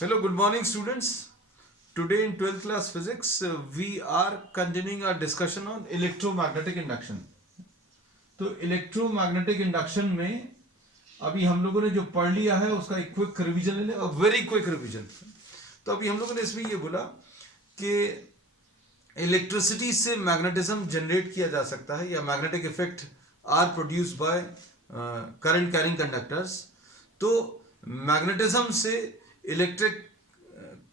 Hello, good morning, students. Today in 12th class physics, we are continuing our discussion on electromagnetic induction. तो electromagnetic induction में अभी हम लोगों ने जो पढ़ लिया है उसका एक क्विक रिवीजन ले लें, वेरी क्विक रिवीजन. तो अभी हम लोगों ने इसमें ये बोला कि इलेक्ट्रिसिटी से मैग्नेटिज्म जनरेट किया जा सकता है या magnetic effect are produced by current carrying conductors. तो मैग्नेटिज्म से इलेक्ट्रिक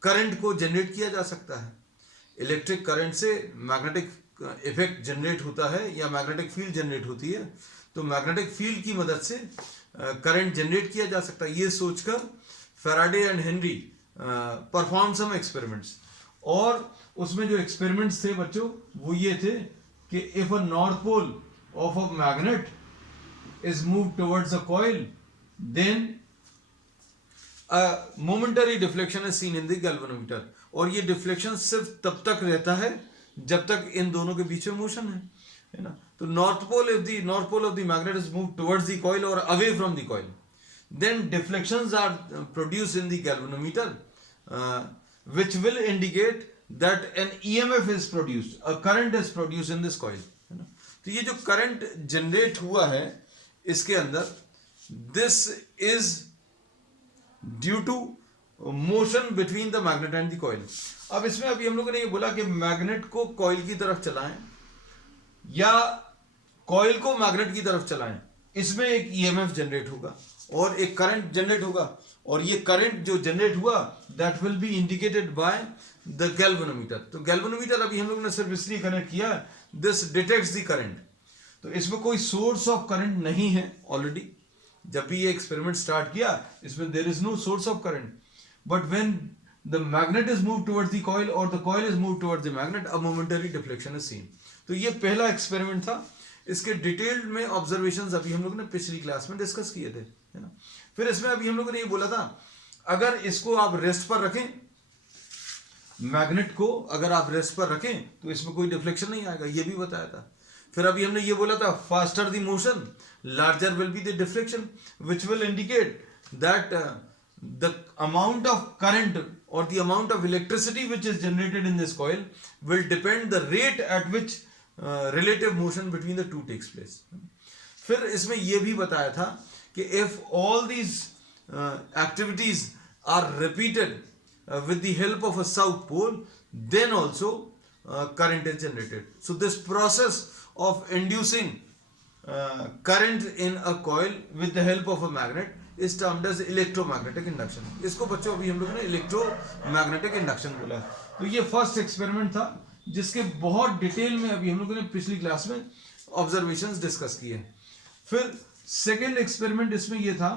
करंट को जनरेट किया जा सकता है. इलेक्ट्रिक करंट से मैग्नेटिक इफेक्ट जनरेट होता है या मैग्नेटिक फील्ड जनरेट होती है. तो मैग्नेटिक फील्ड की मदद से करंट जनरेट किया जा सकता है. ये सोचकर Faraday and Henry perform some experiments. और उसमें जो एक्सपेरिमेंट्स थे बच्चों वो ये थे कि if a north pole of a magnet is moved towards a coil, then a momentary deflection is seen in the galvanometer. और ये डिफ्लेक्शन सिर्फ तब तक रहता है जब तक इन दोनों के बीच में मोशन है ना. तो north pole of the magnet is move towards the coil और away from the coil, then deflections are produced in the galvanometer which will indicate that an EMF is produced, a current is produced in this coil, है ना. तो ये जो current generate हुआ है इसके अंदर, this is due to motion between the magnet and the coil. अब इसमें अभी हम लोगों ने ये बोला कि मैग्नेट को कॉइल की तरफ चलाएं या कॉइल को मैग्नेट की तरफ चलाएं, इसमें एक ईएमएफ जनरेट होगा और एक करंट जनरेट होगा. और ये करंट जो जनरेट हुआ that will be indicated by the galvanometer. तो गैल्वेनोमीटर अभी हम लोगों ने सिर्फ इसलिए कनेक्ट किया, दिस डिटेक्ट्स द करंट. तो इसमें कोई सोर्स ऑफ करंट नहीं है. ऑलरेडी जब भी ये एक्सपेरिमेंट स्टार्ट किया इसमें there is no source of current, but when the magnet is move towards the coil और the coil is move towards the magnet, a momentary deflection is seen. तो ये पहला एक्सपेरिमेंट था. इसके डिटेल्ड में observations अभी हम लोगों ने पिछली क्लास में डिस्कस किए थे, है ना. फिर इसमें अभी हम लोगों ने ये बोला था अगर इसको आप रेस्ट पर रखें, मैग्नेट को अगर आप रेस्ट पर रखें तो इसमें कोई डिफ्लेक्शन नहीं आएगा, ये भी बताया था. फिर अभी हमने ये बोला था faster the motion larger will be the deflection which will indicate that the amount of current और the amount of electricity which is generated in this coil will depend the rate at which relative motion between the two takes place. फिर इसमें यह भी बताया था कि if all these activities are repeated with the help of a south pole, then also current is generated. So this process of inducing current in a coil with the help of a magnet is termed as electromagnetic induction. इसको बच्चों अभी हम लोगों ने electromagnetic induction बोला है. तो ये फर्स्ट एक्सपेरिमेंट था जिसके बहुत डिटेल में अभी हम लोगों ने पिछली क्लास में ऑब्जर्वेशंस डिस्कस किए. फिर सेकेंड एक्सपेरिमेंट इसमें ये था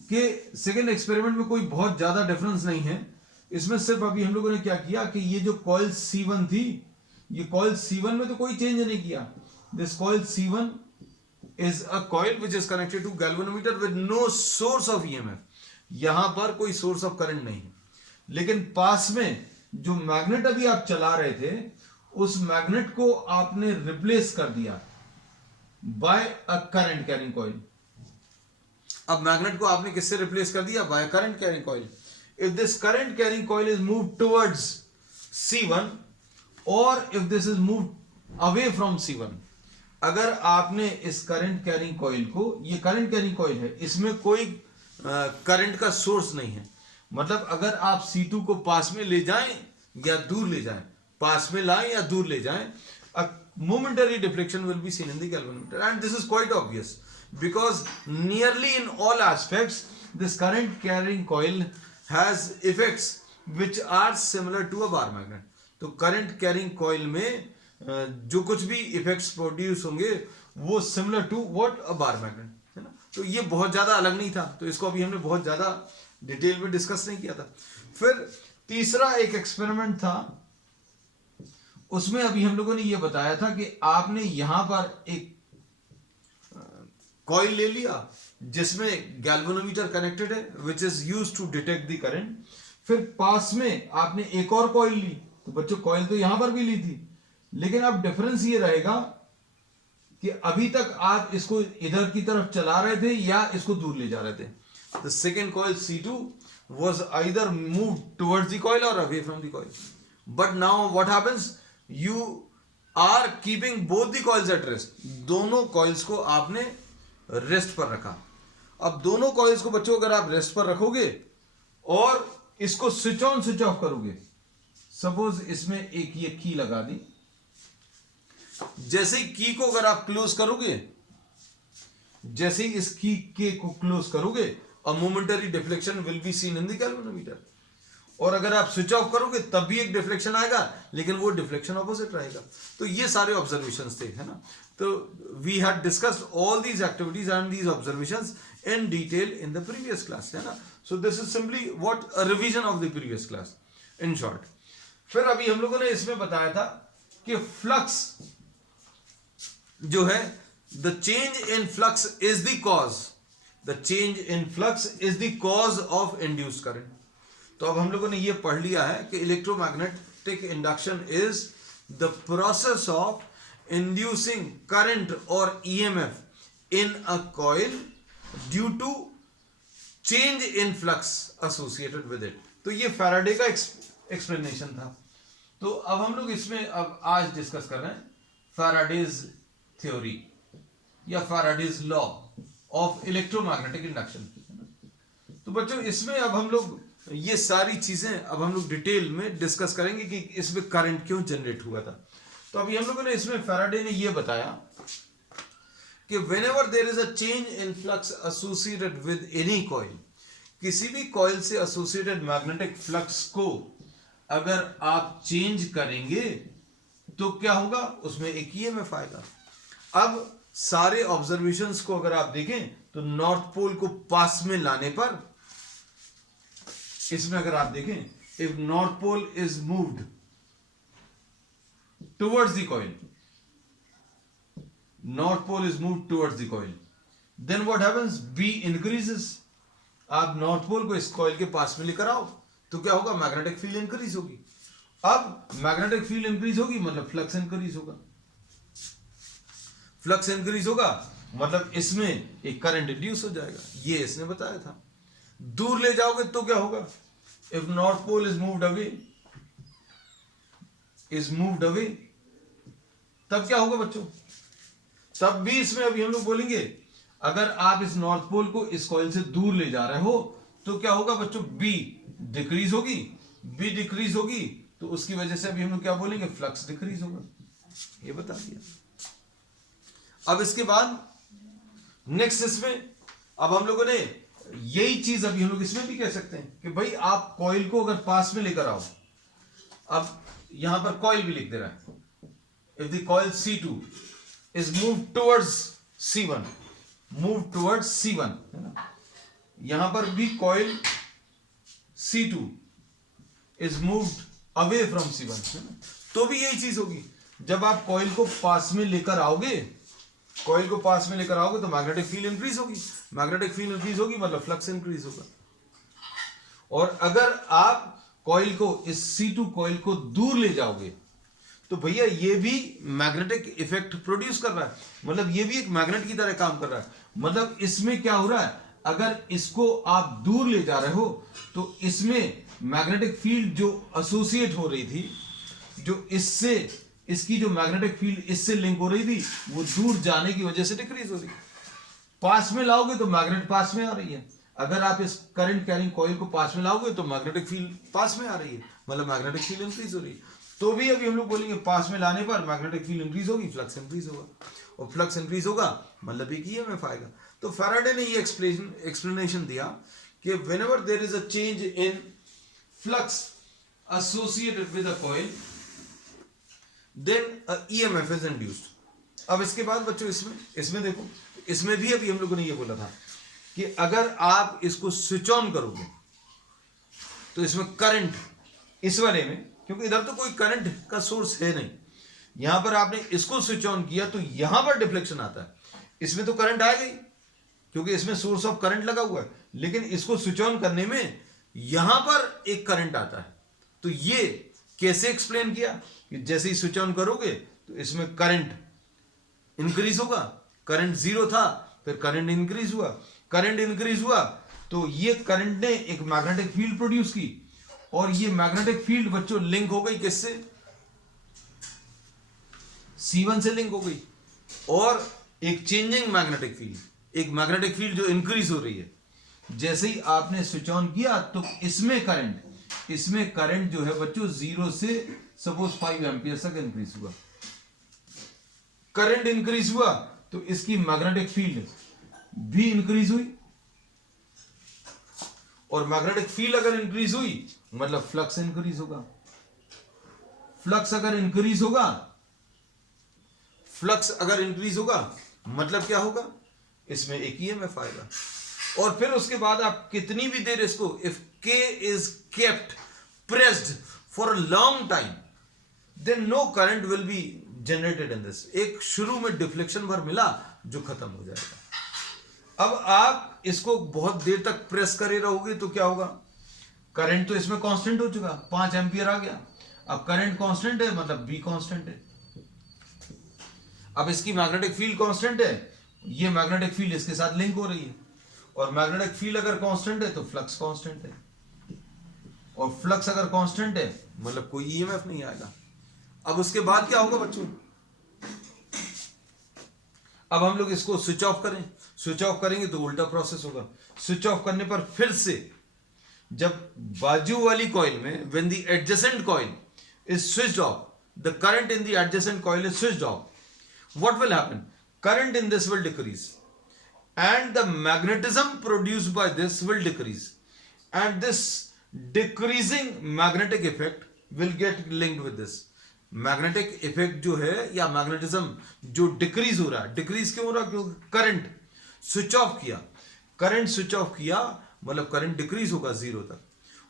कि सेकेंड एक्सपेरिमेंट में कोई बहुत ज्यादा डिफरेंस नहीं है. इसमें सिर्फ अभी हम लोगों ने क्या किया कि ये जो कॉइल C1 थी, ये कॉइल C1 में तो कोई चेंज नहीं किया. This coil C1 is a coil which is connected to galvanometer with no source of EMF. यहां पर कोई सोर्स ऑफ करंट नहीं है, लेकिन पास में जो मैग्नेट अभी आप चला रहे थे उस मैग्नेट को आपने रिप्लेस कर दिया by a current carrying coil. अब मैग्नेट को आपने किससे रिप्लेस कर दिया? By current carrying coil. If this current carrying coil is move towards C1 और if this is move away from C1, अगर आपने इस करंट कैरिंग कॉइल को, ये करंट कैरिंग कॉइल है, इसमें कोई करंट का सोर्स नहीं है. मतलब अगर आप C2 को पास में ले जाएं या दूर ले जाएं, पास में लाएं या दूर ले जाएं, a momentary deflection will be seen in the galvanometer. And this is quite obvious because nearly in all aspects this current carrying coil has effects which are similar to a bar magnet. तो current carrying coil में जो कुछ भी effects produce होंगे वो similar to what a bar magnet, है ना. तो ये बहुत ज्यादा अलग नहीं था, तो इसको अभी हमने बहुत ज्यादा डिटेल में डिस्कस नहीं किया था. फिर तीसरा एक एक्सपेरिमेंट था, उसमें अभी हम लोगों ने ये बताया था कि आपने यहां पर एक कॉइल ले लिया जिसमें गैल्वेनोमीटर कनेक्टेड है which is used to detect the current. फिर पास में आपने एक और कॉइल ली. तो बच्चों कॉइल तो यहां पर भी ली थी, लेकिन अब डिफरेंस ये रहेगा कि अभी तक आप इसको इधर की तरफ चला रहे थे या इसको दूर ले जा रहे थे. The second coil C2 was either moved towards the coil or away from the coil. But now what happens? You are keeping both the coils at rest. दोनों coils को आपने रेस्ट पर रखा. अब दोनों coils को बच्चों अगर आप रेस्ट पर रखोगे और इसको स्विच ऑन स्विच ऑफ करोगे, सपोज इसमें एक ये की लगा दी, जैसे ही की को अगर आप क्लोज करोगे, जैसे ही इस की के को क्लोज करोगे, a momentary deflection will be seen in the galvanometer. और अगर आप स्विच ऑफ करोगे तब भी एक डिफ्लेक्शन आएगा, लेकिन वो डिफ्लेक्शन ऑपोजिट रहेगा. तो ये सारे ऑब्जर्वेशंस थे, है ना. तो we had discussed all these activities and these observations in detail in the previous class, है ना. So this is simply what a revision of the previous class in short. फिर अभी हम लोगों ने इसमें बताया था कि फ्लक्स जो है, the change in flux is the cause, the change in flux is the cause of induced current. तो अब हम लोगों ने ये पढ़ लिया है कि electromagnetic induction is the process of inducing current और EMF in a coil due to change in flux associated with it. तो ये फैराडे का एक्सप्लेनेशन था. तो अब हम लोग इसमें अब आज डिस्कस कर रहे हैं फैराडेज थ्योरी या Faraday's law of electromagnetic induction. तो बच्चों इसमें अब हम लोग ये सारी चीजें अब हम लोग डिटेल में डिस्कस करेंगे कि इसमें करंट क्यों जनरेट हुआ था. तो अभी हम लोगों ने इसमें फैराडे ने ये बताया कि whenever there is a change in flux associated with any coil, किसी भी कॉइल से एसोसिएटेड मैग्नेटिक फ्लक्स को अगर आप चेंज करेंगे तो क्या होगा, उसमें एक ईएमएफ आएगा. अब सारे ऑब्जर्वेशंस को अगर आप देखें तो नॉर्थ पोल को पास में लाने पर, इसमें अगर आप देखें, if north pole is moved towards the coil, north pole is moved towards the coil, then what happens, B increases. आप नॉर्थ पोल को इस कॉइल के पास में लेकर आओ तो क्या होगा, मैग्नेटिक फील्ड इंक्रीज होगी. अब मैग्नेटिक फील्ड इंक्रीज होगी मतलब फ्लक्स इंक्रीज होगा. फ्लक्स इंक्रीज होगा मतलब इसमें एक करंट इंड्यूस हो जाएगा. ये इसने बताया था. दूर ले जाओगे तो क्या होगा, if north pole is moved away, तब क्या होगा बच्चों, तब भी इसमें अभी हम लोग बोलेंगे अगर आप इस नॉर्थ पोल को इस कॉइल से दूर ले जा रहे हो तो क्या होगा बच्चों, बी डिक्रीज होगी. बी डिक्रीज होगी तो उसकी वजह से अभी हम लोग क्या बोलेंगे, फ्लक्स डिक्रीज होगा. ये बता दिया. अब इसके बाद नेक्स्ट इसमें अब हम लोगों ने यही चीज अभी हम लोग इसमें भी कह सकते हैं कि भाई आप कॉइल को अगर पास में लेकर आओ. अब यहां पर कॉइल भी लिख दे रहा है, if the coil C2 is move towards C1, move towards C1, है ना. यहां पर भी coil C2 is moved away from C1, है ना. तो भी यही चीज होगी. जब आप कॉइल को पास में लेकर आओगे, कॉइल को पास में लेकर आओगे तो मैग्नेटिक फील्ड इंक्रीज होगी. मैग्नेटिक फील्ड इंक्रीज होगी मतलब फ्लक्स इंक्रीज होगा. और अगर आप कॉइल को, इस C2 कॉइल को दूर ले जाओगे तो भैया ये भी मैग्नेटिक इफेक्ट प्रोड्यूस कर रहा है, मतलब ये भी एक मैग्नेट की तरह काम कर रहा है. मतलब इसमें क्या हो रहा है, अगर इसको आप दूर ले जा रहे हो तो इसमें मैग्नेटिक फील्ड जो एसोसिएट हो रही थी, जो इससे, इसकी जो मैग्नेटिक फील्ड इससे लिंक हो रही थी, वो दूर जाने की वजह से डिक्रीज हो रही है. पास में लाओगे तो मैग्नेट पास में आ रही है. अगर आप इस करंट कैरिंग कॉइल को पास में लाओगे तो मैग्नेटिक फील्ड पास में आ रही है, मतलब मैग्नेटिक फील्ड इंक्रीज हो रही है. तो भी अभी हम लोग बोलेंगे पास में लाने पर मैग्नेटिक फील्ड इंक्रीज होगी, फ्लक्स इंक्रीज होगा. और फ्लक्स इंक्रीज होगा मतलब एक ईएमएफ आएगा. तो फैराडे ने ये एक्सप्लेनेशन दिया कि whenever there is a change in flux associated with a coil, then EMF is induced. अब इसके बाद बच्चों इसमें देखो, इसमें भी अभी हम लोगों ने ये बोला था कि अगर आप इसको स्विच ऑन करोगे तो इसमें करंट, इस वाले में, क्योंकि इधर तो कोई करंट का सोर्स है नहीं, यहां पर आपने इसको स्विच ऑन किया तो यहां पर डिफ्लेक्शन आता है. इसमें तो करंट आएगा ही क्योंकि इसमें सोर्स ऑफ करंट लगा हुआ है, लेकिन इसको स्विच ऑन करने में यहां पर एक करंट आता है. तो ये कैसे एक्सप्लेन किया कि जैसे ही स्विच ऑन करोगे तो इसमें करंट इंक्रीज होगा. करंट 0 था, फिर करंट इंक्रीज हुआ, करंट इंक्रीज हुआ तो ये करंट ने एक मैग्नेटिक फील्ड प्रोड्यूस की, और ये मैग्नेटिक फील्ड बच्चों लिंक हो गई किससे? C1 से लिंक हो गई, और एक चेंजिंग मैग्नेटिक फील्ड, एक मैग्नेटिक फील्ड जो इंक्रीज हो रही है। जैसे ही आपने स्विच ऑन किया तो इसमें करंट जो है बच्चों 0 से सपोज 5 एम्पियर तक इंक्रीज हुआ। करंट इंक्रीज हुआ तो इसकी मैग्नेटिक फील्ड भी इंक्रीज हुई, और मैग्नेटिक फील्ड अगर इंक्रीज हुई मतलब फ्लक्स इंक्रीज होगा। फ्लक्स अगर इंक्रीज होगा मतलब क्या होगा? इसमें एक ईएमएफ आएगा, और फिर उसके बाद आप कितनी भी देर इसको, if K is kept pressed for a long time, then no current will be generated in this. एक शुरू में डिफ्लेक्शन भर मिला जो खत्म हो जाएगा। अब आप इसको बहुत देर तक प्रेस करे रहोगे तो क्या होगा? करंट तो इसमें कांस्टेंट हो चुका, 5 एम्पियर आ गया। अब करंट कांस्टेंट है मतलब बी कांस्टेंट है। अब इसकी मैग्नेटिक फील्ड कांस्टेंट है, ये मैग्नेटिक फील्ड इसके साथ लिंक हो रही है, और मैग्नेटिक फील्ड अगर कांस्टेंट है तो फ्लक्स कांस्टेंट है, और फ्लक्स अगर कांस्टेंट है मतलब कोई ईएमएफ नहीं आएगा। अब उसके बाद क्या होगा बच्चों? अब हम लोग इसको स्विच ऑफ करें, स्विच ऑफ करेंगे तो उल्टा प्रोसेस होगा। स्विच ऑफ करने पर फिर से जब बाजू वाली कॉइल में when the adjacent coil is switched off, the current in the adjacent coil is switched off, what will happen? Current in this will decrease, and the magnetism produced by this will decrease, and this decreasing magnetic effect will get linked with this magnetic effect जो है, या magnetism जो decrease हो रहा है। Decrease क्यों हो रहा है? क्योंकि करंट स्विच ऑफ किया। करंट स्विच ऑफ किया मतलब करंट डिक्रीज होगा 0 तक,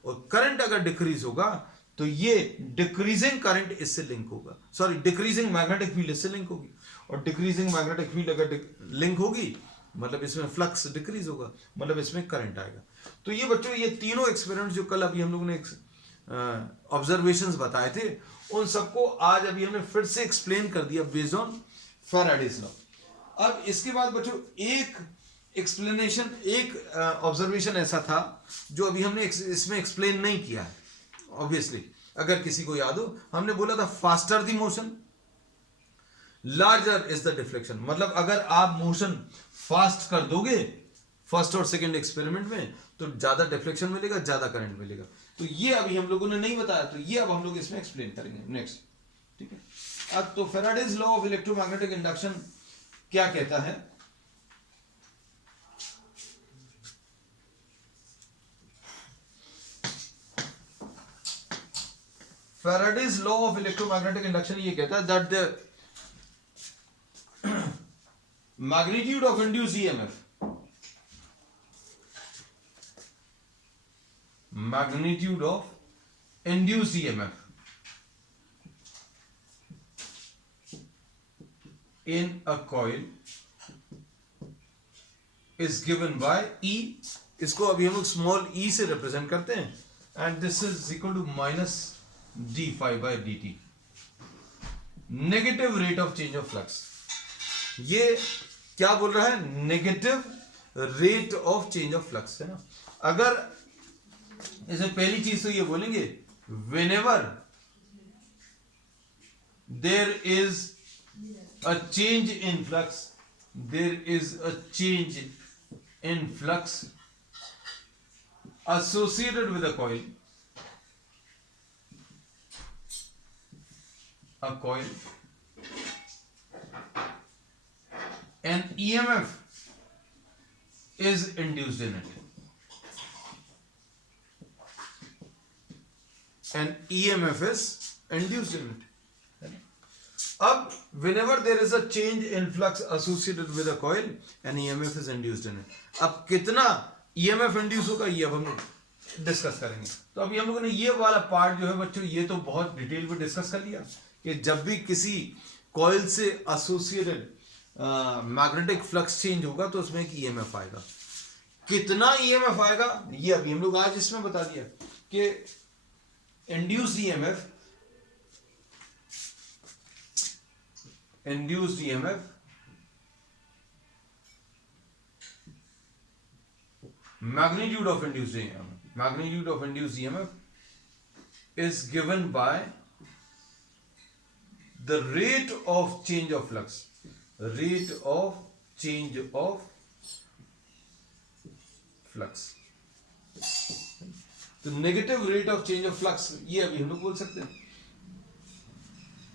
और करंट अगर डिक्रीज होगा तो ये डिक्रीजिंग करंट इससे लिंक होगा, सॉरी डिक्रीजिंग मैग्नेटिक फील्ड इससे लिंक होगी, और डिक्रीजिंग मैग्नेटिक फील्ड अगर लिंक होगी मतलब इसमें फ्लक्स डिक्रीज होगा, मतलब इसमें करंट आएगा। तो ये बच्चों ये तीनों एक्सपेरिमेंट जो कल अभी हम लोगों ने ऑब्जर्वेशंस बताए थे, उन सबको आज अभी हमने फिर से एक्सप्लेन कर दिया बेस्ड ऑन फैराडेज लॉ। अब इसके बाद बच्चों एक एक्सप्लेनेशन, एक ऑब्जर्वेशन ऐसा था जो अभी हमने इसमें एक्सप्लेन नहीं किया है। ऑब्वियसली अगर किसी को याद हो, हमने बोला था faster the motion larger is the deflection. मतलब अगर आप मोशन फास्ट कर दोगे फर्स्ट और सेकंड एक्सपेरिमेंट में तो ज्यादा डिफ्लेक्शन मिलेगा, ज्यादा करंट मिलेगा। तो ये अभी हम लोगों ने नहीं बताया, तो ये अब हम लोग इसमें एक्सप्लेन करेंगे नेक्स्ट। ठीक है, अब तो Faraday's law of electromagnetic induction क्या कहता है? Faraday's law of electromagnetic induction ये कहता है that the magnitude of induced EMF, magnitude of induced EMF in a coil is given by E। इसको अभी हम लोग स्मॉल e से रिप्रेजेंट करते हैं, and this is equal to minus d∅dt, negative rate of change of flux. ये क्या बोल रहा है? Negative rate of change of flux, है ना। अगर इसे पहली चीज तो ये बोलेंगे whenever there is a change in flux, there is a change in flux associated with a coil, an EMF is induced in it. An EMF is induced in it. अब whenever there is a change in flux associated with a coil, an EMF is induced in it. अब कितना EMF induce होगा ये अब हम लोग discuss करेंगे। तो अभी हम लोगों ने ये वाला पार्ट जो है बच्चों ये तो बहुत डिटेल में डिस्कस कर लिया कि जब भी किसी कॉइल से एसोसिएटेड मैग्नेटिक फ्लक्स चेंज होगा तो उसमें एक ईएमएफ आएगा। कितना ईएमएफ आएगा ये अभी हम लोग आज इसमें बता दिया कि induced EMF magnitude of induced EMF is given by the rate of change of flux. Rate of change of flux. तो negative rate of change of flux ये अभी हम लोग बोल सकते हैं.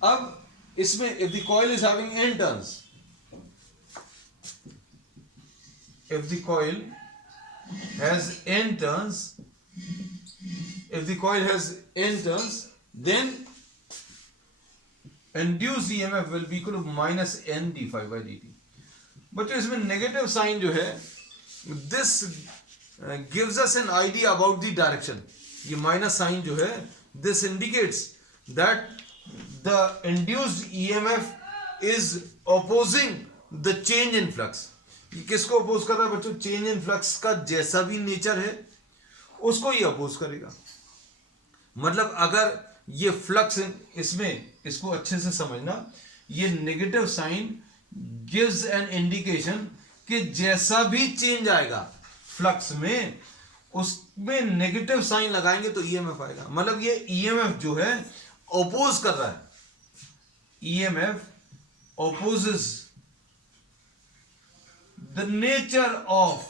अब इसमें if the coil is having n turns, if the coil has n turns, then induced EMF will be equal to minus n d phi by dt. बच्चों इसमें नेगेटिव साइन जो है, this gives us an idea about the direction. ये minus sign जो है, this indicates that the induced EMF is opposing the change in flux. ये किसको oppose कर रहा है बच्चों? चेंज इन फ्लक्स का जैसा भी नेचर है उसको ये अपोज करेगा. मतलब अगर ये फ्लक्स इसमें, इसको अच्छे से समझना, ये negative sign gives an indication कि जैसा भी चेंज आएगा फ्लक्स में उसमें नेगेटिव साइन लगाएंगे तो ईएमएफ आएगा. मतलब ये ईएमएफ जो है अपोज कर रहा है. EMF opposes the nature of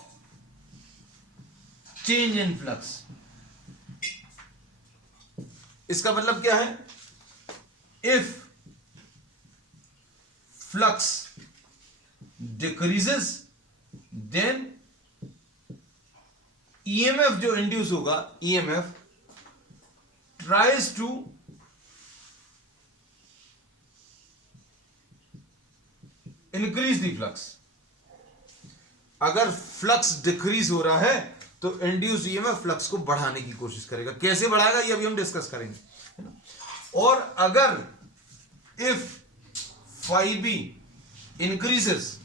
change in flux. इसका मतलब क्या है? If flux decreases, then EMF जो इंड्यूस होगा, EMF tries to increase the flux. अगर फ्लक्स डिक्रीज हो रहा है तो इंड्यूस्ड ईएमएफ फ्लक्स को बढ़ाने की कोशिश करेगा. कैसे बढ़ाएगा ये अभी हम डिस्कस करेंगे. और अगर इफ फाई बी इंक्रीजेस,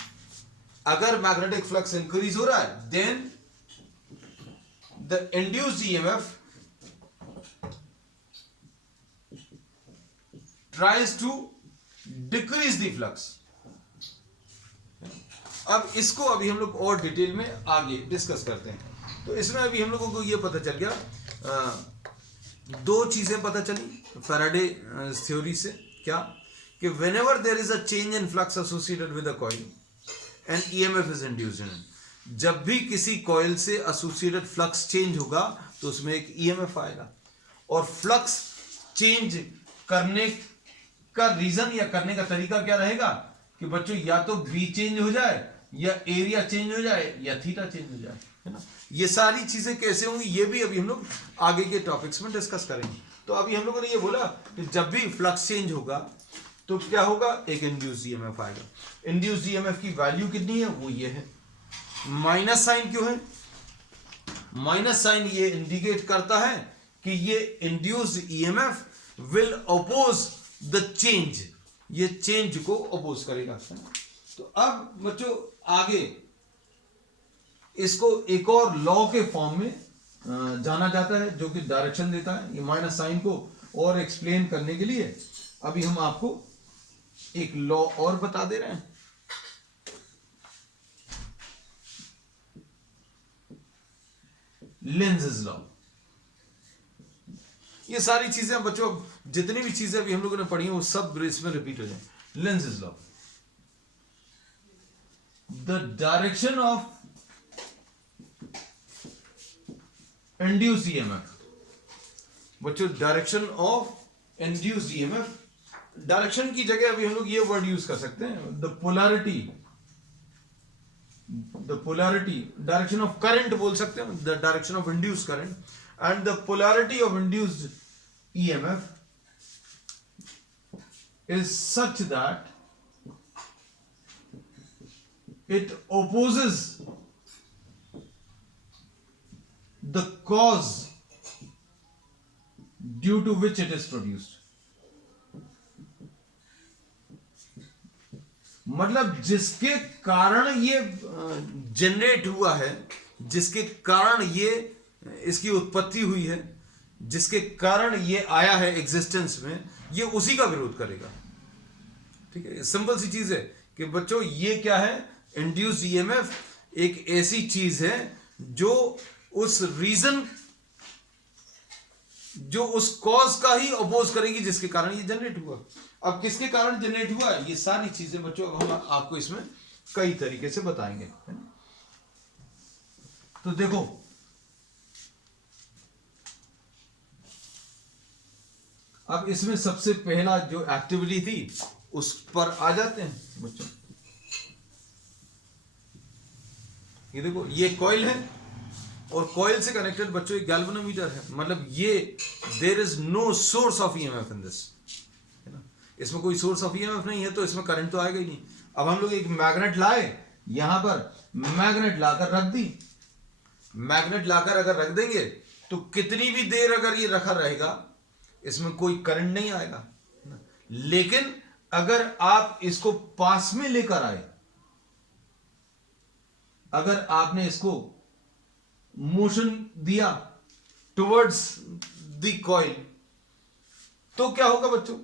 अगर मैग्नेटिक फ्लक्स इंक्रीज हो रहा है, then the induced EMF tries to decrease the flux. अब इसको अभी हम लोग और डिटेल में आगे डिस्कस करते हैं. तो इसमें अभी हम लोगों को ये पता चल गया, दो चीजें पता चली फैराडे थ्योरी से. क्या? कि whenever there is a change in flux associated with a coil and EMF is induced in it. जब भी किसी कॉइल से एसोसिएटेड फ्लक्स चेंज होगा तो उसमें एक ईएमएफ आएगा. और फ्लक्स चेंज करने का रीजन या करने का तरीका क्या रहेगा कि बच्चों या तो बी चेंज हो जाए, या एरिया चेंज हो जाए, या थीटा चेंज हो जाए, है ना. ये सारी चीजें कैसे होंगी ये भी अभी हम लोग आगे के टॉपिक्स में डिस्कस करेंगे. तो अभी हम लोगों ने ये बोला कि जब भी फ्लक्स चेंज होगा तो क्या होगा? एक इंड्यूस्ड ईएमएफ आएगा. इंड्यूस्ड ईएमएफ की वैल्यू कितनी है? वो ये है. माइनस साइन क्यों है? माइनस साइन ये इंडिकेट करता है कि ये induced EMF will oppose the change. ये चेंज को अपोज करेगा. तो अब बच्चों आगे इसको एक और लॉ के फॉर्म में जाना जाता है जो कि डायरेक्शन देता है. ये माइनस साइन को और एक्सप्लेन करने के लिए अभी हम आपको एक लॉ और बता दे रहे हैं. लेंज़ेस लॉ. ये सारी चीजें बच्चों, जितनी भी चीजें अभी हम लोगों ने पढ़ी हैं वो सब इसमें रिपीट हो जाए. Lenz's law. The direction of induced EMF. बच्चों direction of induced EMF, direction की जगह अभी हम लोग ये वर्ड यूज कर सकते हैं, the polarity. The polarity, direction of current बोल सकते हैं, the direction of induced current. And the polarity of induced EMF is such that it opposes the cause due to which it is produced. मतलब जिसके कारण ये generate हुआ है, जिसके कारण ये इसकी उत्पत्ति हुई है, जिसके कारण ये आया है एग्जिस्टेंस में, ये उसी का विरोध करेगा. ठीक है. सिंपल सी चीज है कि बच्चों ये क्या है? इंड्यूस्ड ईएमएफ एक ऐसी चीज है जो उस रीजन, जो उस कॉज का ही अपोज करेगी जिसके कारण ये जनरेट हुआ। अब किसके कारण जनरेट हुआ, ये सारी चीजें बच्चों अब हम आपको इसमें कई तरीके से बताएंगे, है ना। तो देखो अब इसमें सबसे पहला जो एक्टिविटी थी उस पर आ जाते हैं बच्चों। ये देखो ये कॉइल है और कॉइल से कनेक्टेड बच्चों एक गैल्वेनोमीटर है, मतलब ये there is no source of EMF in this, है ना। इसमें कोई सोर्स ऑफ ईएमएफ नहीं है तो इसमें करंट तो आएगा ही नहीं। अब हम लोग एक मैग्नेट लाए, यहां पर मैग्नेट लाकर रख दी, मैग्नेट लाकर अगर रख देंगे तो कितनी भी देर अगर ये रखा रहेगा इसमें कोई करंट नहीं आएगा। लेकिन अगर आप इसको पास में लेकर आए, अगर आपने इसको मोशन दिया टुवर्ड्स द कॉइल, तो क्या होगा बच्चों,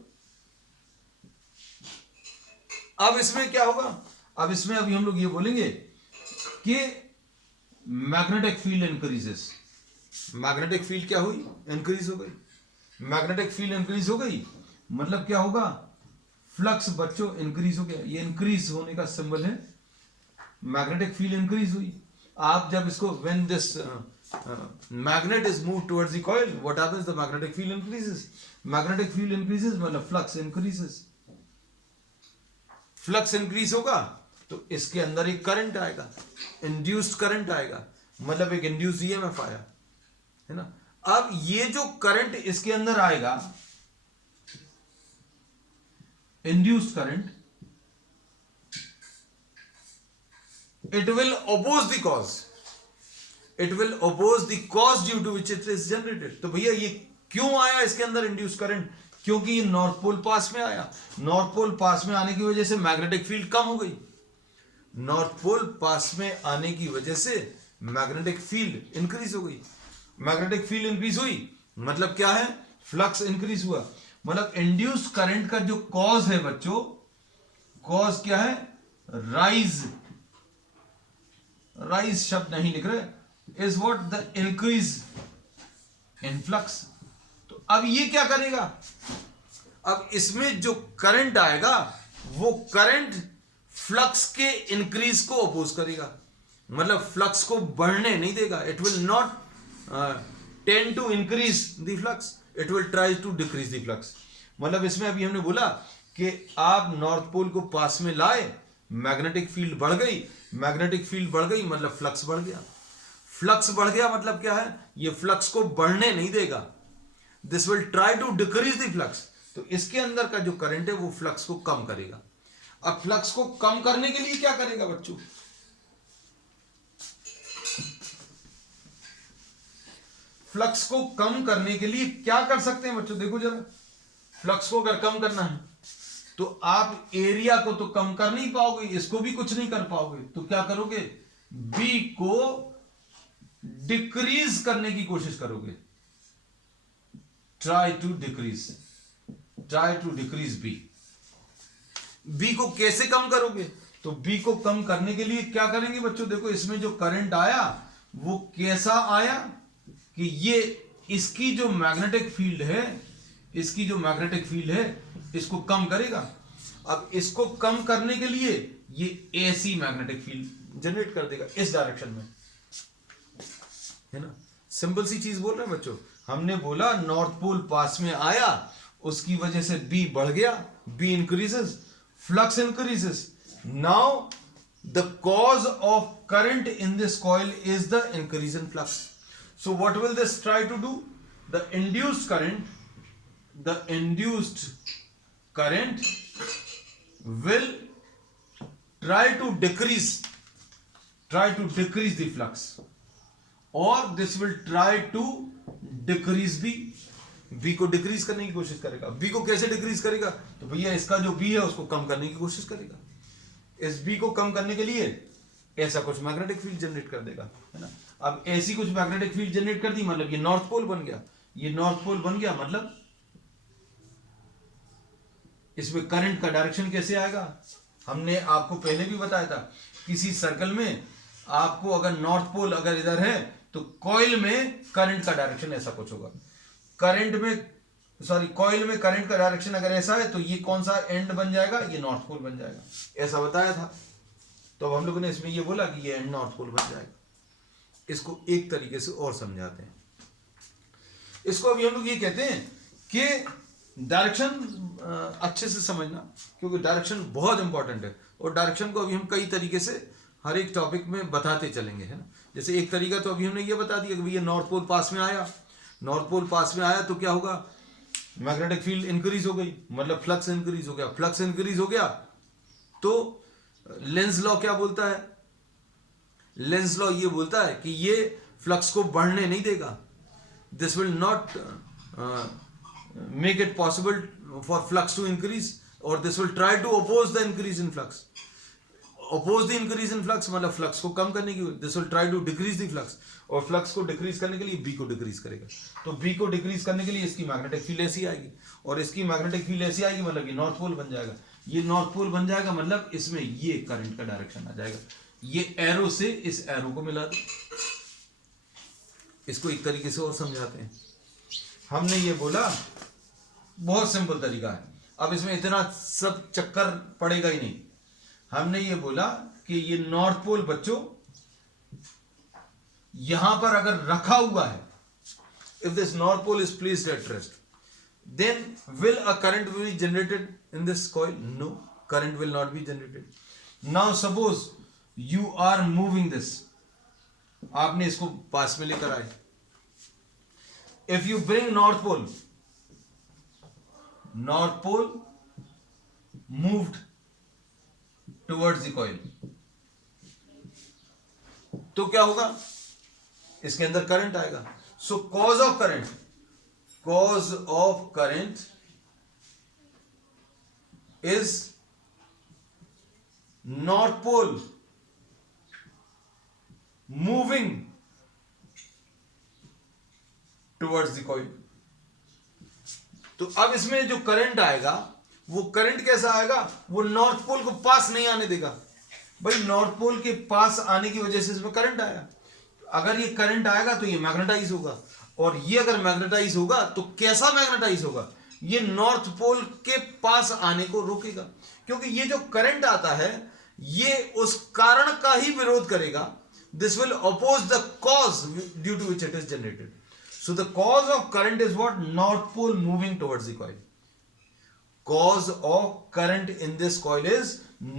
अब इसमें क्या होगा, अब इसमें अभी हम लोग ये बोलेंगे कि magnetic field increases. Magnetic field क्या हुई, इंक्रीज हो गई। मैग्नेटिक फील्ड इंक्रीज हो गई मतलब क्या होगा, फ्लक्स बच्चों इंक्रीज हो गया। ये इंक्रीज होने का सिंबल है, मैग्नेटिक फील्ड इंक्रीज हुई। आप जब इसको when this magnet is moved towards the coil, what happens, the magnetic field increases. Magnetic field increases मतलब flux increases. फ्लक्स इंक्रीज होगा तो इसके अंदर एक करंट आएगा, इंड्यूस्ड करंट आएगा, मतलब एक इंड्यूस्ड ईएमएफ आया, है ना। अब ये जो करंट इसके अंदर आएगा, induced current, it will oppose the cause, it will oppose the cause due to which it is generated। तो भैया ये क्यों आया इसके अंदर इंड्यूस करंट, क्योंकि ये नॉर्थ पोल पास में आया। नॉर्थ पोल पास में आने की वजह से मैग्नेटिक फील्ड कम हो गई। नॉर्थ पोल पास में आने की वजह से मैग्नेटिक फील्ड इंक्रीज हो गई। मैग्नेटिक फील्ड इंक्रीज हुई मतलब क्या है, फ्लक्स इंक्रीज हुआ। मतलब इंड्यूस करंट का जो कॉज है बच्चों, कॉज क्या है, राइज, राइज शब्द नहीं लिख रहे, is what, the increase in flux. तो अब ये क्या करेगा, अब इसमें जो करंट आएगा वो करंट फ्लक्स के इंक्रीज को अपोज करेगा, मतलब फ्लक्स को बढ़ने नहीं देगा। It will not tend to increase the flux, it will try to decrease the flux. मतलब इसमें अभी हमने बोला कि आप नॉर्थ पोल को पास में लाए, मैग्नेटिक फील्ड बढ़ गई, मैग्नेटिक फील्ड बढ़ गई मतलब फ्लक्स बढ़ गया। फ्लक्स बढ़ गया मतलब क्या है, ये फ्लक्स को बढ़ने नहीं देगा, this will try to decrease the flux. तो इसके अंदर का जो करंट है वो फ्लक्स को कम करेगा। अब फ्लक्स को कम करने के लिए क्या करेगा बच्चों, फ्लक्स को कम करने के लिए क्या कर सकते हैं बच्चों, देखो जरा, फ्लक्स को अगर कम करना है तो आप एरिया को तो कम कर नहीं पाओगे, इसको भी कुछ नहीं कर पाओगे, तो क्या करोगे, बी को डिक्रीज करने की कोशिश करोगे, try to decrease, try to decrease B. B को कैसे कम करोगे, तो बी को कम करने के लिए क्या करेंगे बच्चों, देखो इसमें जो करंट आया वो कैसा आया कि ये इसकी जो मैग्नेटिक फील्ड है, इसकी जो मैग्नेटिक फील्ड है इसको कम करेगा। अब इसको कम करने के लिए ये ऐसी मैग्नेटिक फील्ड जनरेट कर देगा इस डायरेक्शन में, है ना। सिंपल सी चीज बोल रहे हैं बच्चों, हमने बोला नॉर्थ पोल पास में आया, उसकी वजह से बी बढ़ गया, B increases, flux increases. Now the cause of current in this coil is the increase in flux. So what will this try to do, the induced current, the induced current will try to decrease the flux, or this will try to decrease b को decrease करने की कोशिश करेगा। b को कैसे decrease करेगा, तो भैया इसका जो b है उसको कम करने की कोशिश करेगा। इस b को कम करने के लिए ऐसा कुछ मैग्नेटिक फील्ड जनरेट कर देगा, है ना। अब ऐसी कुछ मैग्नेटिक फील्ड जनरेट कर दी मतलब ये नॉर्थ पोल बन गया, ये नॉर्थ पोल बन गया मतलब इसमें करंट का डायरेक्शन कैसे आएगा, हमने आपको पहले भी बताया था, किसी सर्कल में आपको अगर नॉर्थ पोल अगर इधर है तो कॉइल में करंट का डायरेक्शन ऐसा कुछ होगा। कॉइल में करंट का डायरेक्शन अगर ऐसा है तो ये कौन सा एंड बन जाएगा, ये नॉर्थ पोल बन जाएगा, ऐसा बताया था। तो अब हम लोगों ने इसमें ये बोला कि ये एंड नॉर्थ पोल बन जाएगा। इसको एक तरीके से और समझाते हैं। इसको अभी हम लोग ये कहते हैं कि डायरेक्शन अच्छे से समझना, क्योंकि डायरेक्शन बहुत इंपॉर्टेंट है और डायरेक्शन को अभी हम कई तरीके से हर एक टॉपिक में बताते चलेंगे, है ना। जैसे एक तरीका तो अभी हमने ये बता दिया कि भैया नॉर्थ पोल पास में आया, नॉर्थ पोल पास में आया तो क्या होगा, मैग्नेटिक फील्ड इंक्रीज हो गई, मतलब फ्लक्स इंक्रीज हो गया। फ्लक्स इंक्रीज हो गया तो लेंज लॉ क्या बोलता है, लेंज लॉ ये बोलता है कि ये फ्लक्स को बढ़ने नहीं देगा। This will not make it possible for flux to increase, or this will try to oppose the increase in flux. Oppose the increase in flux मतलब फ्लक्स को कम करने की, this will try to decrease the flux, और flux को decrease करने के लिए B को डिक्रीज करेगा। तो B को डिक्रीज करने के लिए इसकी मैग्नेटिक फील्ड ऐसी आएगी, और इसकी मैग्नेटिक फील्ड ऐसी आएगी मतलब ये नॉर्थ पोल बन जाएगा। ये नॉर्थ पोल बन जाएगा मतलब इसमें ये करंट का डायरेक्शन आ जाएगा। ये एरो से इस एरो को मिला दो। इसको एक तरीके से और समझाते हैं। हमने ये बोला, बहुत सिंपल तरीका है, अब इसमें इतना सब चक्कर पड़ेगा ही नहीं। हमने ये बोला कि ये नॉर्थ पोल बच्चों यहां पर अगर रखा हुआ है, if this north pole is placed at rest, then will a current be generated in this coil? No, current will not be generated. Now suppose you are moving this, आपने इसको पास में लेकर आए। If you bring north pole moved towards the coil, तो क्या होगा, इसके अंदर करंट आएगा। So cause of current is north pole moving towards the coil. तो अब इसमें जो करंट आएगा वो करंट कैसा आएगा, वो नॉर्थ पोल को पास नहीं आने देगा। भाई नॉर्थ पोल के पास आने की वजह से इसमें करंट आया। अगर ये करंट आएगा तो ये मैग्नेटाइज होगा, और ये अगर मैग्नेटाइज होगा तो कैसा मैग्नेटाइज होगा, ये नॉर्थ पोल के पास आने को रोकेगा। क्योंकि ये जो करंट आता है ये उस कारण का ही विरोध करेगा। This will oppose the cause due to which it is generated. So the cause of current is what? North pole moving towards the coil. Cause of current in this coil is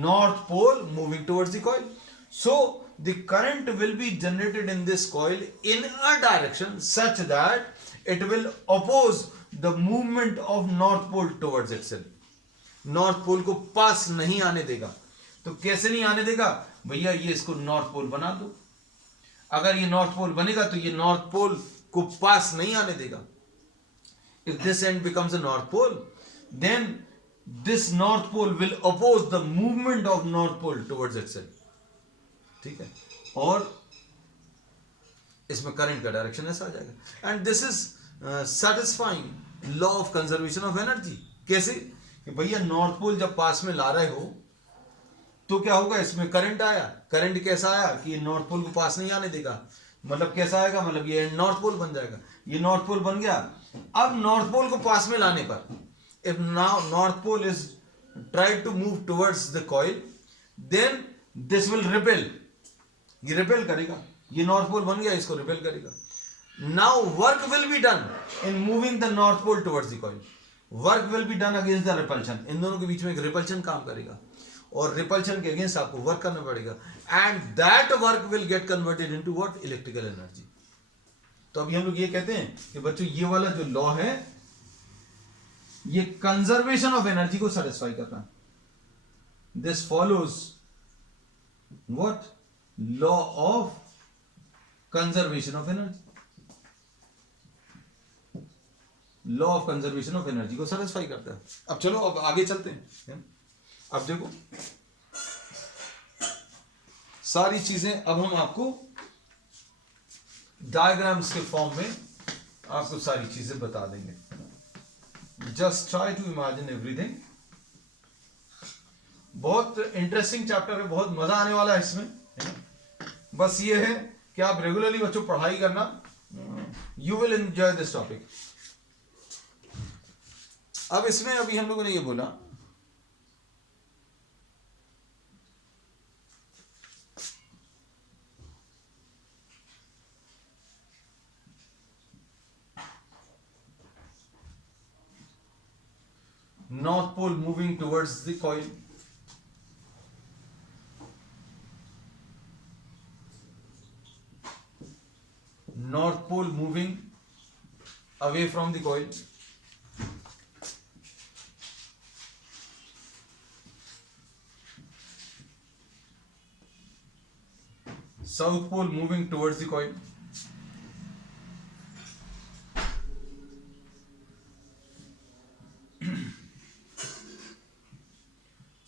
north pole moving towards the coil. So the current will be generated in this coil in a direction such that it will oppose the movement of north pole towards itself. North pole को पास नहीं आने देगा। तो कैसे नहीं आने देगा भैया, ये इसको नॉर्थ पोल बना दो। अगर ये नॉर्थ पोल बनेगा तो ये नॉर्थ पोल को पास नहीं आने देगा। If this end becomes a north pole, then this north pole will oppose the movement of north pole towards itself. ठीक है, और इसमें करंट का डायरेक्शन ऐसा आ जाएगा। And this is satisfying law of conservation of energy. कैसे कि भैया नॉर्थ पोल जब पास में ला रहे हो तो क्या होगा, इसमें करंट आया। करंट कैसा आया कि ये नॉर्थ पोल को पास नहीं आने देगा। मतलब कैसा आएगा, मतलब ये नॉर्थ पोल बन जाएगा। ये नॉर्थ पोल बन गया। अब नॉर्थ पोल को पास में लाने पर, if now north pole is try to move towards the coil, then this will repel. ये रिपेल करेगा। ये नॉर्थ पोल बन गया, इसको रिपेल करेगा। Now work will be done in moving the north pole towards the coil. Work will be done against the repulsion. इन दोनों के बीच में एक रिपल्शन काम करेगा, और रिपल्शन के अगेंस्ट आपको वर्क करना पड़ेगा। And that work will get converted into what, electrical energy. तो अभी हम लोग ये कहते हैं कि बच्चों ये वाला जो लॉ है ये कंजर्वेशन ऑफ एनर्जी को सेटिस्फाई करता है। This follows what, law of conservation of energy. Law of conservation of energy को सेटिस्फाई करता है। अब चलो अब आगे चलते हैं। अब देखो सारी चीजें अब हम आपको डायग्राम्स के फॉर्म में आपको सारी चीजें बता देंगे। Just try to imagine everything. बहुत इंटरेस्टिंग चैप्टर है, बहुत मजा आने वाला है इसमें, है ना। बस ये है कि आप रेगुलरली बच्चों पढ़ाई करना, you will enjoy this topic. अब इसमें अभी हम लोगों ने ये बोला north pole moving towards the coil, north pole moving away from the coil, south pole moving towards the coil,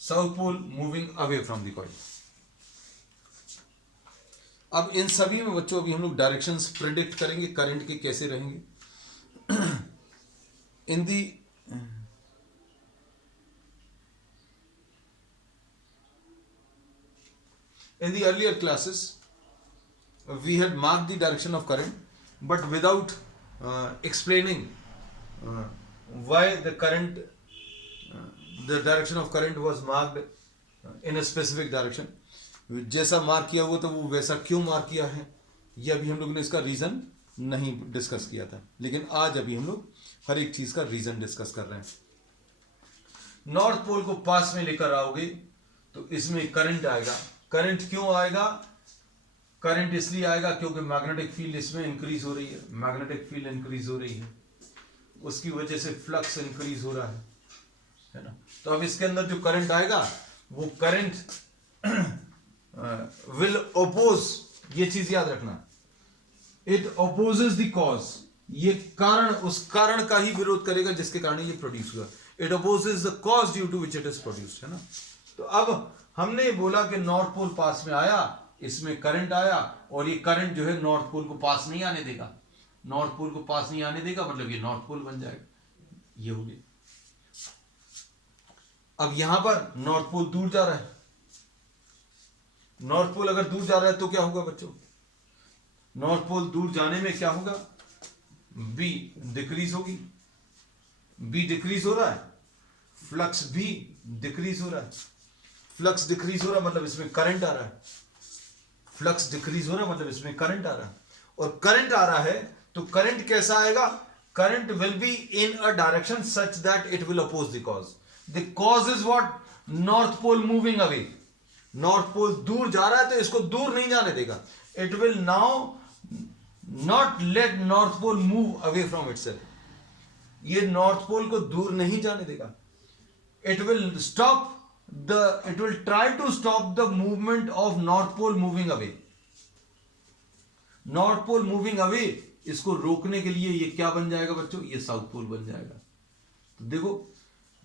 south pole moving away from the coil. अब इन सभी में बच्चों अभी हम लोग डायरेक्शंस प्रिडिक्ट करेंगे करंट के कैसे रहेंगे। इन दी in the earlier classes we had marked the direction of current but without explaining why the current the direction of current was marked in a specific direction। जैसा मार्क किया हुआ तो वो वैसा क्यों मार्क किया है, ये अभी हम लोग ने इसका रीजन नहीं डिस्कस किया था, लेकिन आज अभी हम लोग हर एक चीज का रीजन डिस्कस कर रहे हैं। नॉर्थ पोल को पास में लेकर आओगे तो इसमें करंट आएगा। करंट क्यों आएगा? करंट इसलिए आएगा क्योंकि मैग्नेटिक फील्ड इसमें इंक्रीज हो रही है, मैग्नेटिक फील्ड इंक्रीज हो रही है, उसकी वजह से फ्लक्स इंक्रीज हो रहा है ना। तो अब इसके अंदर जो करंट आएगा वो करंट विल ओपोज, ये चीज याद रखना, इट ओपोजेस द कॉज, ये कारण उस कारण का ही विरोध करेगा जिसके कारण ये प्रोड्यूस हुआ। It opposes the cause due to which it is produced, है ना। तो अब हमने बोला कि नॉर्थ पोल पास में आया, इसमें करंट आया और ये करंट जो है नॉर्थ पोल को पास नहीं आने देगा। नॉर्थ पोल को पास नहीं आने देगा मतलब ये नॉर्थ पोल बन जाएगा, ये हो गया। अब यहां पर नॉर्थ पोल दूर जा रहा है, नॉर्थ पोल अगर दूर जा रहा है तो क्या होगा बच्चों? नॉर्थ पोल दूर जाने में क्या होगा? बी डिक्रीज होगी, बी डिक्रीज हो रहा है, फ्लक्स भी डिक्रीज हो रहा है। फ्लक्स डिक्रीज हो रहा है मतलब इसमें करंट आ रहा है, फ्लक्स डिक्रीज हो रहा है मतलब इसमें करंट आ रहा है। और करंट आ रहा है तो करंट कैसा आएगा? Current will be in a direction such that it will oppose the cause. The cause is what? North pole moving away. North pole दूर जा रहा है तो इसको दूर नहीं जाने देगा। It will now not let north pole move away from itself, ये नॉर्थ पोल को दूर नहीं जाने देगा। It will stop it will try to stop the movement of north pole moving away। north pole moving away इसको रोकने के लिए ये क्या बन जाएगा बच्चों? ये साउथ पोल बन जाएगा। तो देखो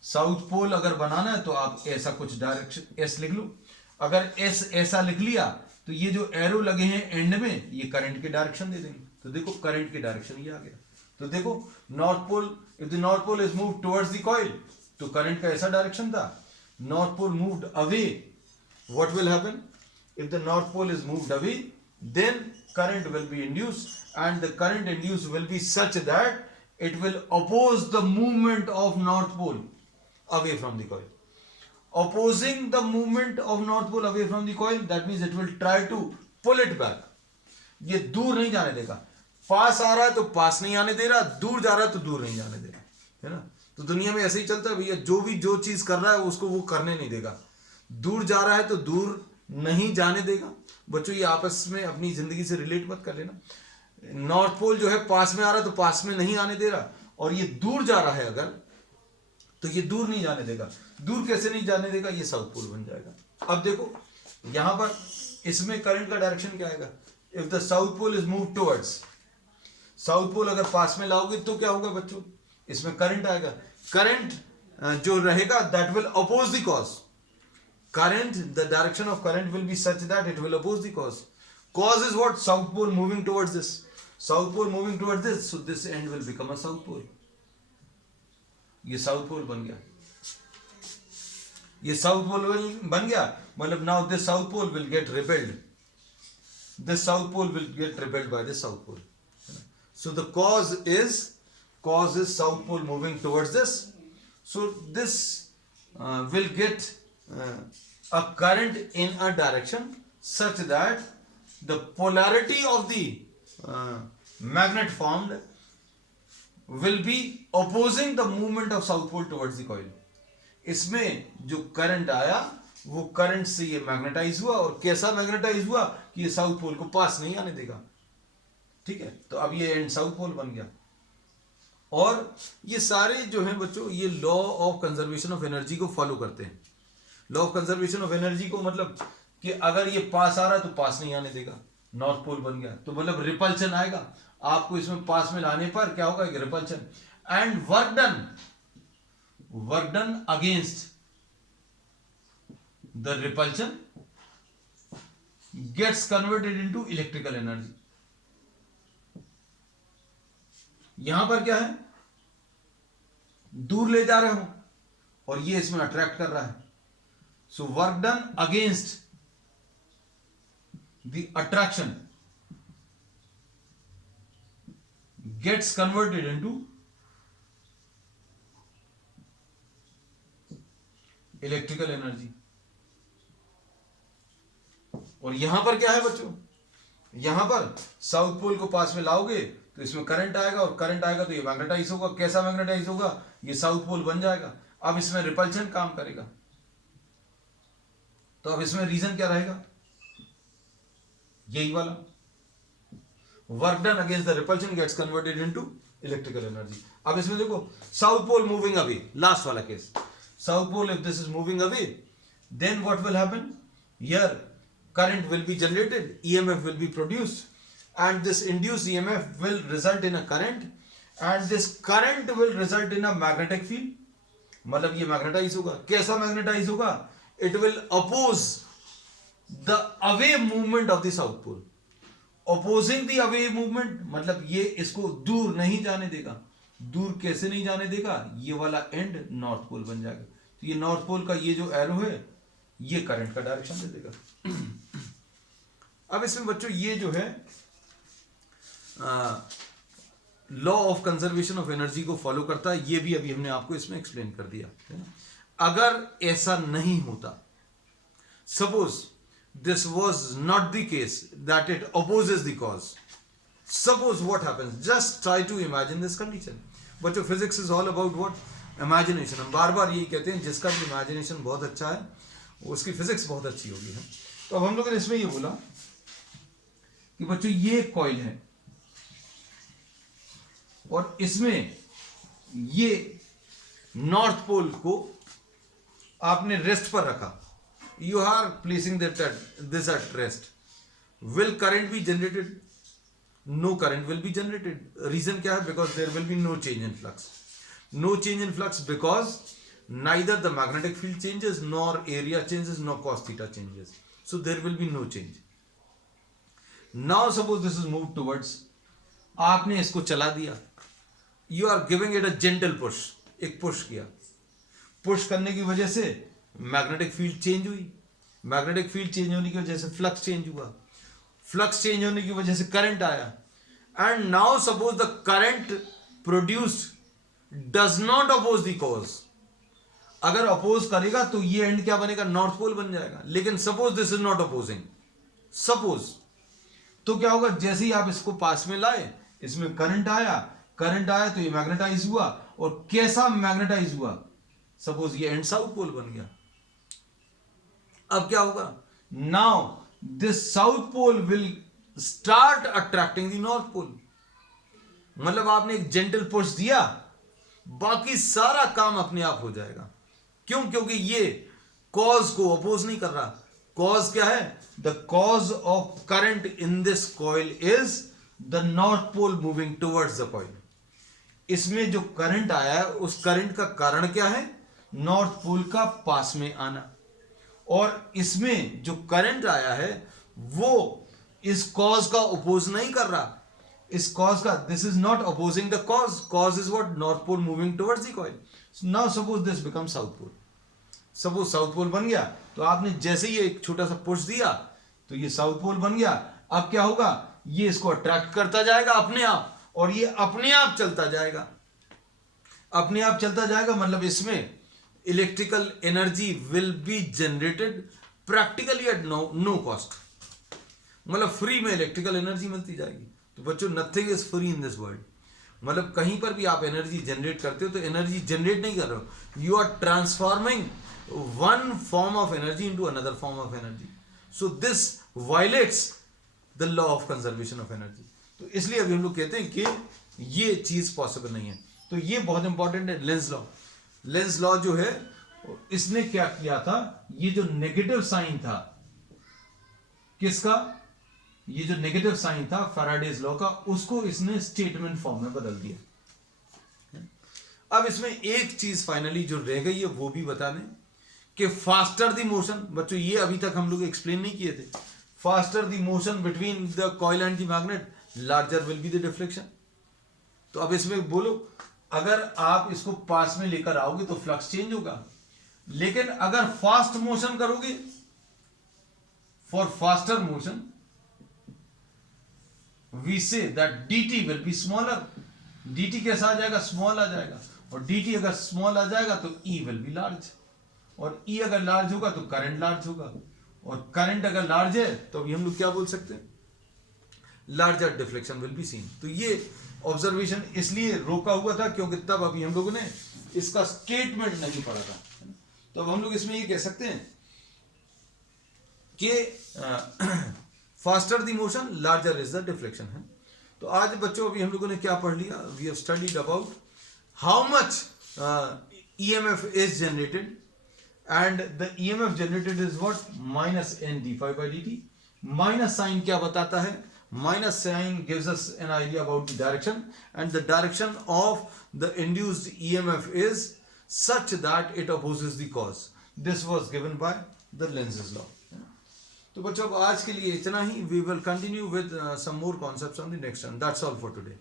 साउथ पोल अगर बनाना है तो आप ऐसा कुछ डायरेक्शन एस लिख लो। अगर एस ऐसा लिख लिया तो ये जो एरो लगे हैं एंड में ये करंट के डायरेक्शन दे देंगे। तो देखो करंट के डायरेक्शन ये आ गया। तो देखो north pole, if the north pole is move towards the coil तो करंट का ऐसा डायरेक्शन था। North pole moved away, what will happen? If the North pole is moved away, then current will be induced, and the current induced will be such that it will oppose the movement of North pole away from the coil. Opposing the movement of North pole away from the coil, that means it will try to pull it back. ये दूर नहीं जाने देगा। पास आ रहा है तो पास नहीं आने दे रहा, दूर जा रहा है तो दूर नहीं जाने दे रहा, है ना। तो दुनिया में ऐसे ही चलता है भैया, जो भी जो चीज कर रहा है उसको वो करने नहीं देगा। दूर जा रहा है तो दूर नहीं जाने देगा। बच्चों ये आपस में अपनी जिंदगी से रिलेट मत कर लेना। नॉर्थ पोल जो है पास में आ रहा है तो पास में नहीं आने दे रहा, और ये दूर जा रहा है अगर तो ये दूर नहीं जाने देगा। दूर कैसे नहीं जाने देगा? ये साउथ पोल बन जाएगा। अब देखो यहां पर इसमें करंट का डायरेक्शन क्या आएगा? If the south pole is move towards, south pole अगर पास में लाओगे तो क्या होगा बच्चों? इसमें करंट आएगा। करंट जो रहेगा that will oppose the cause. Current, the direction of current will be such that it will oppose the cause. Cause is what? South pole moving towards this, south pole moving towards this, so this end will become a south pole. ये south pole बन गया, ये south pole बन गया, मतलब now this south pole will get repelled, this south pole will get repelled by this south pole. So the cause is south pole moving towards this. So this will get a current in a direction such that the polarity of the magnet formed will be opposing the movement of south pole towards the coil. इसमें जो current आया वो current से ये magnetise हुआ, और कैसा magnetise हुआ कि ये साउथ पोल को पास नहीं आने देगा. ठीक है, तो अब ये एंड साउथ पोल बन गया. और ये सारे जो हैं बच्चों, ये law of conservation of energy को फॉलो करते हैं. Law of conservation of energy को मतलब कि अगर ये पास आ रहा है तो पास नहीं आने देगा, नॉर्थ पोल बन गया, तो मतलब रिपल्शन आएगा. आपको इसमें पास में लाने पर क्या होगा, repulsion. And work done against the repulsion gets converted into electrical energy. यहां पर क्या है, दूर ले जा रहे हो और ये इसमें अट्रैक्ट कर रहा है. So work done against the attraction gets converted into electrical energy. और यहां पर क्या है बच्चों, यहां पर साउथ पोल को पास में लाओगे तो इसमें करंट आएगा, और करंट आएगा तो ये मैग्नेटाइज होगा. कैसा मैग्नेटाइज होगा, ये साउथ पोल बन जाएगा. अब इसमें रिपल्शन काम करेगा, तो अब इसमें रीजन क्या रहेगा, यही वाला. Work done against the repulsion gets converted into electrical energy. अब इसमें देखो, south pole moving away, last वाला case. South pole if this is moving away, then what will happen, here current will be generated, EMF will be produced, and this induced EMF will result in a current, and this current will result in a magnetic field. मतलब ये magnetise होगा. कैसा magnetise होगा, it will oppose the away movement of the south pole. Opposing the away movement मतलब ये इसको दूर नहीं जाने देगा. दूर कैसे नहीं जाने देगा, ये वाला एंड नॉर्थ पोल बन जाएगा. तो ये नॉर्थ पोल का ये जो एरो है, ये करंट का डायरेक्शन दे देगा. अब इसमें बच्चों ये जो है law of conservation of energy को फॉलो करता है. ये भी अभी हमने आपको इसमें एक्सप्लेन कर दिया है ना. अगर ऐसा नहीं होता, suppose this was not the case that it opposes the cause, suppose what happens, just try to imagine this condition. बच्चों physics is all about what, imagination. हम बार बार यही कहते हैं, जिसका भी इमेजिनेशन बहुत अच्छा है उसकी फिजिक्स बहुत अच्छी होगी. है तो अब हम लोगों ने इसमें ये बोला कि बच्चों ये कॉइल है और इसमें ये नॉर्थ पोल को आपने रेस्ट पर रखा. You are placing this at rest. Will current be generated, no current will be generated. Reason क्या है, because there will be no change in flux. No change in flux because neither the magnetic field changes nor area changes nor cos theta changes, so there will be no change. Now suppose this is moved towards, आपने इसको चला दिया, you are giving it a gentle push. एक push किया, push करने की वजह से मैग्नेटिक फील्ड चेंज हुई. मैग्नेटिक फील्ड चेंज होने की वजह से फ्लक्स चेंज हुआ. फ्लक्स चेंज होने की वजह से करंट आया. And now suppose the current produced does not oppose the cause. अगर अपोज करेगा तो ये एंड क्या बनेगा, नॉर्थ पोल बन जाएगा. लेकिन suppose this is not opposing, suppose, तो क्या होगा, जैसे ही आप इसको पास में लाए, इसमें करंट आया तो ये मैग्नेटाइज हुआ. और कैसा मैग्नेटाइज हुआ, सपोज ये एंड साउथ पोल बन गया. अब क्या होगा, now this south pole will start attracting the north pole. मतलब आपने एक जेंटल पुश दिया, बाकी सारा काम अपने आप हो जाएगा. क्यों, क्योंकि ये कॉज को अपोज नहीं कर रहा. कॉज क्या है, the cause of current in this coil is the north pole moving towards the coil. इसमें जो करंट आया है, उस करंट का कारण क्या है, नॉर्थ पोल का पास में आना. और इसमें जो करंट आया है वो इस कॉज का अपोज नहीं कर रहा. इस कॉज का, this is not opposing the cause. Cause is what, north pole moving towards the coil. Now suppose this become south pole. Suppose south pole बन गया, तो आपने जैसे ही एक छोटा सा पुश दिया तो ये साउथ पोल बन गया. अब क्या होगा, ये इसको अट्रैक्ट करता जाएगा अपने आप, और ये अपने आप चलता जाएगा, अपने आप चलता जाएगा। मतलब इसमें electrical energy will be generated practically at no cost, मतलब फ्री में इलेक्ट्रिकल एनर्जी मिलती जाएगी। तो बच्चों, nothing is free in this world. मतलब कहीं पर भी आप एनर्जी जनरेट करते हो तो एनर्जी जनरेट नहीं कर रहे हो, you are transforming one form of energy into another form of energy. So this violates the law of conservation of energy. तो इसलिए अभी हम लोग कहते हैं कि ये चीज पॉसिबल नहीं है। तो ये बहुत इंपॉर्टेंट है, लेंस लॉ। लेंस लॉ जो है, इसने क्या किया था, ये जो नेगेटिव साइन था, किसका, ये जो नेगेटिव साइन था फैराडेज लॉ का, उसको इसने स्टेटमेंट फॉर्म में बदल दिया। अब इसमें एक चीज फाइनली जो रह गई है वो भी बता दें कि फास्टर द मोशन, बच्चों ये अभी तक हम लोग एक्सप्लेन नहीं किए थे, faster the motion between the coil and the magnet larger will be the deflection. तो अब इसमें बोलो, अगर आप इसको पास में लेकर आओगे तो फ्लक्स चेंज होगा, लेकिन अगर फास्ट मोशन करोगे, for faster motion we say that dt will be smaller. dt कैसा आ जाएगा, स्मॉल आ जाएगा, और dt अगर स्मॉल आ जाएगा तो E विल बी लार्ज, और E अगर लार्ज होगा तो करंट लार्ज होगा, और करंट अगर लार्ज है तो अभी हम लोग क्या बोल सकते हैं, larger deflection will be scene. तो ये ऑब्जर्वेशन इसलिए रोका हुआ था क्योंकि तब अभी हम लोगों ने इसका स्टेटमेंट नहीं पढ़ा था। तो अब हम लोग इसमें ये कह सकते हैं कि faster the motion larger is the deflection है। तो आज बच्चों अभी हम लोगों ने क्या पढ़ लिया, we have studied about how much EMF is generated, and the EMF generated is what, minus n d∅dt। Minus sign क्या बताता है, minus sign gives us an idea about the direction, and the direction of the induced EMF is such that it opposes the cause. This was given by the Lenz's law. तो बच्चों, अब आज के लिए इतना ही. We will continue with some more concepts on the next one. That's all for today.